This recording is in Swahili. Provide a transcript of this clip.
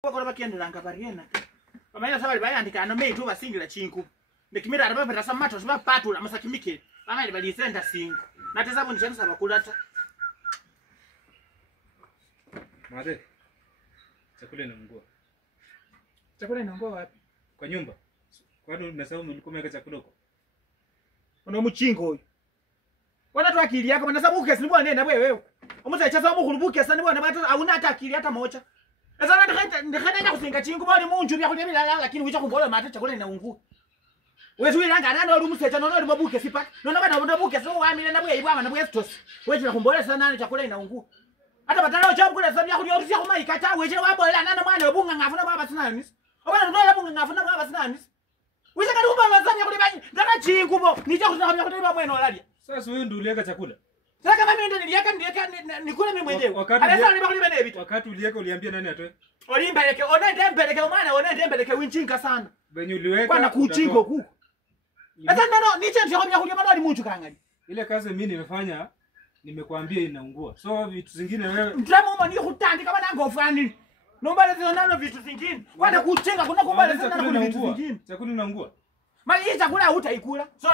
Kwa bakendulanga bariena. Bamanya sabali bayandika ano metu basingila chinku. Ndikimira arabapeta samato sibapatula masakimike. Bamali balisenda singu. Nateza bo nichanisa bakulata. Mate. Chakula inaungua. Chakula inaungua wapi? Kwa nyumba. Kwani unasahau mlikomeka chakula huko? Ono muchingo huyo. Wana tu akili yako bana sababu kesi nibwa nenda wewe. Umuza chaza umukulubuke sana nibwa nabata hauna hata akili hata moja. Sasa ndikhaenda kusinga chingu bali munju bya kulya bilala lakini wicha kumbola mate chakula inaungua. Wewe ilanga nani oli musecha nono oli mabuke sipa. Nono bana mabuke so wamile na bwe ibwa na bwe stos. Wewe kumbola sana nani chakula inaungua. Hata batalo cha mkule sabya kulya usia kuma ikata wewe wabola nana mwana wabunga ngafuna baba sinani. Obana ndola bunga ngafuna baba sinani. Wewe kana kubala sabya kulya bani ndaka chingu bo nicha kutabya kulya bwana olalia. Sasa wewe ndio uliweka chakula. Sasa kama mimi ndio niliweka nikule mimi mwenyewe. Alasa uliba kulima nebi. Wakati uliweka uliambia nani atoe? Olimbeleke, onende mbeleke umana, onende mbeleke winchinga sana. Benye uliweka. Kwana kuchingo huko. Sasa ndio niche ndio kwa kulima ndio munju kangali. Ile kazi mimi nimefanya nimekuambia inaungua. So vitu zingine wewe Mtamu mama ni kutandika bana ngofani. Nombale zinonano vitu zingine. Kwana kuchinga kuna kubale sana kuna vitu zingine. Chakula inaungua. Mali hii chakula hutaikula. So